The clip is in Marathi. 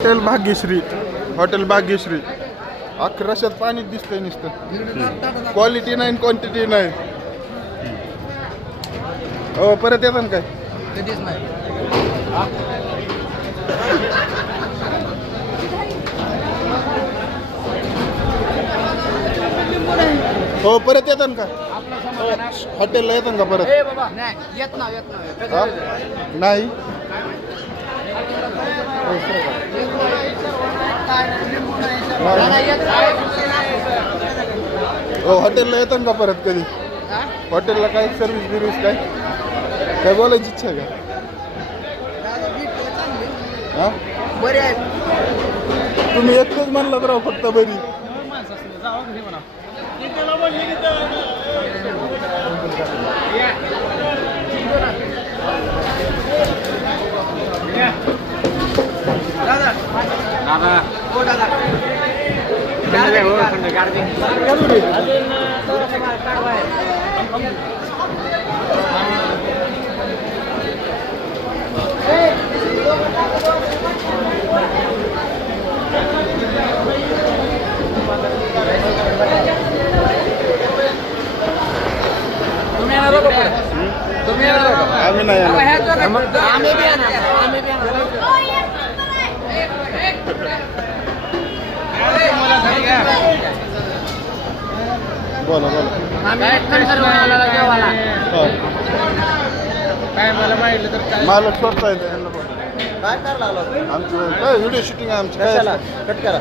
हॉटेल भाग्यश्री अख्खं पाणी दिसतंय नुसतं. क्वालिटी नाही क्वांटिटी नाही. हो परत येतं ना काय कधीच नाही. हो परत येतं का हॉटेलला येतं का परत नाही येत ना हा? नाही हो हॉटेलला येतं का परत कधी हॉटेलला काय सर्व्हिस बिर्विस काय बोलायची इच्छा आहे का हा बरे आहेत. तुम्ही एकटंच म्हणलं तर फक्त बरी आम्ही नाही येणार. आम्ही बी येणार. बोला मालक स्वतः आहे काय करायला आमचं काय व्हिडिओ शूटिंग आहे आमची काय कट करा.